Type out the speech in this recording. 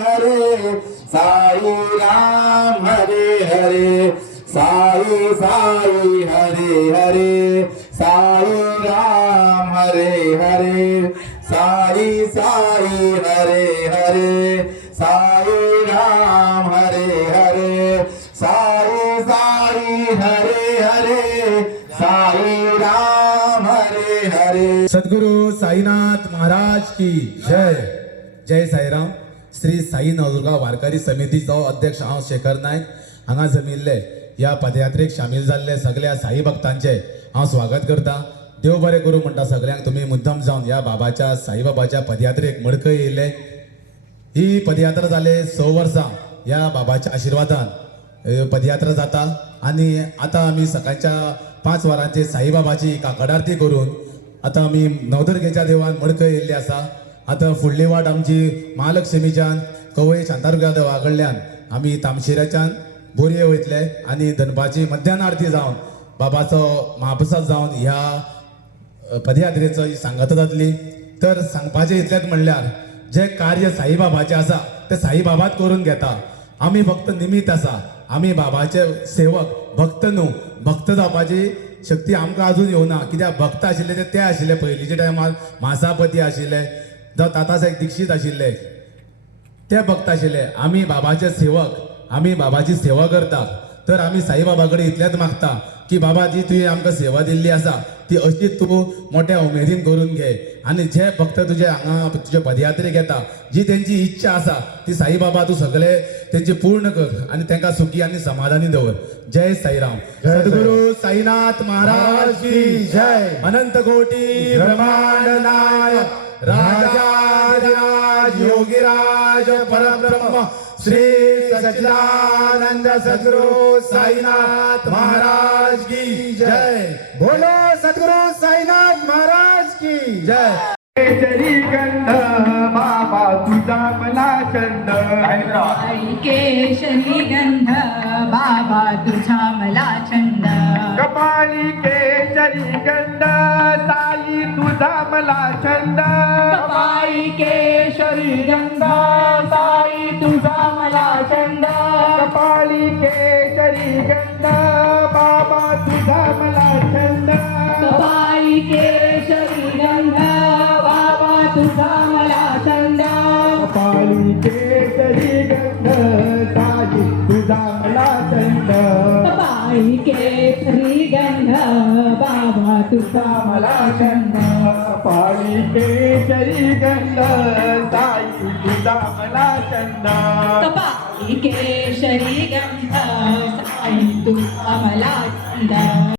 हरे साई राम हरे हरे साई साई हरे हरे साई राम हरे हरे साई साई हरे हरे साई राम हरे हरे साई साई हरे हरे साई राम हरे हरे। सद्गुरु साईनाथ महाराज की जय। जय साईराम। श्री साई नवदुर्गा वारकरी समितीचो अध्यक्ष हांव शेखर नायक हांगा जमिल्ले या पदयात्रेक शामील जाल्ले सगळ्या साई भक्तांचे हांव स्वागत करता। देव बरें करूं म्हणटा सगळ्यांक। तुम्ही मुद्दम जावन या बाबाच्या साईबाबाच्या पदयात्रेक मडकय येयले। ही पदयात्रा जाले 6 वर्सां या बाबाच्या आशिर्वादान पदयात्रा जाता आणि आता आम्ही सकाळच्या 5 वरांचे साईबाबाची काकड आरती करून आता आम्ही नवदुर्गेच्या देवान मडकय येयल्ले आसा। आता फुडली वाट आमची महालक्ष्मीच्यान कवय शांतादुर्गा देवा कडल्यान आम्ही तामशिऱ्याच्यान बोरये वयतले आणि दनपारची मध्यान आरती जावन बाबाचो महाप्रसाद जावन ह्या पदयात्रेचो सांगता जातली। तर सांगपाचे इतलेच म्हणल्यार जे कार्य साईबाबाचे आसा ते साईबाबाच करून घेता। आम्ही फक्त निमित्त आसा। आम्ही बाबाचे सेवक भक्त न्हू। भक्त जावपाची शक्ती आमकां अजून येवना। कित्याक भक्त आशिल्ले ते आशिल्ले पयलींच्या टायमार महासापती आशिल्ले जावं तातासाहेब दीक्षित आशिल्ले ते भक्त आशिल्ले। आम्ही बाबाचे सेवक। आम्ही बाबाची सेवा करता। तर आम्ही साईबाबा कडेन इतलेंच मागता की बाबा जी तुवें आमकां सेवा दिल्ली आसा ती अशीच तूं मोठ्या उमेदीन करून घे आणि जे भक्त तुजे हांगा तुजे पदयात्रेक येता जी तेंची इच्छा आसा ती साईबाबा तूं सगळे तेंची पूर्ण कर आणि तांकां सुखी आणि समाधानी दवर। जय साईराम। सद्गुरु साईनाथ महाराज की जय। अनंत कोटी ब्रह्मांड नायक राजाधिराज योगीराज परब्रह्म श्री सच्चिदानंद सद्गुरु साईनाथ महाराज की जय। बोलो सद्गुरु साईनाथ महाराज की जय। केशरी गंध बाबा तुझा मला छंद केशरी गंध बाबा तुझा मला छंद कपाळी केशरी गंध साई तुझा मला छंद कपाळी केशरी गंध साई तुझा मला छंद कपाळी केशरी गंध बाबा तुझा मला छंद कपाळी केशरी गंध बाबा तुझा मला छंद कपाळी केशरी गंध साई तुझा मला छंद कपाळी केशरी गंध बाबा तुझा मला छंद कपाळी केशरी गंध साई तुझा मला छंद कपाळी केशरी गंध साई तुझा मला छंद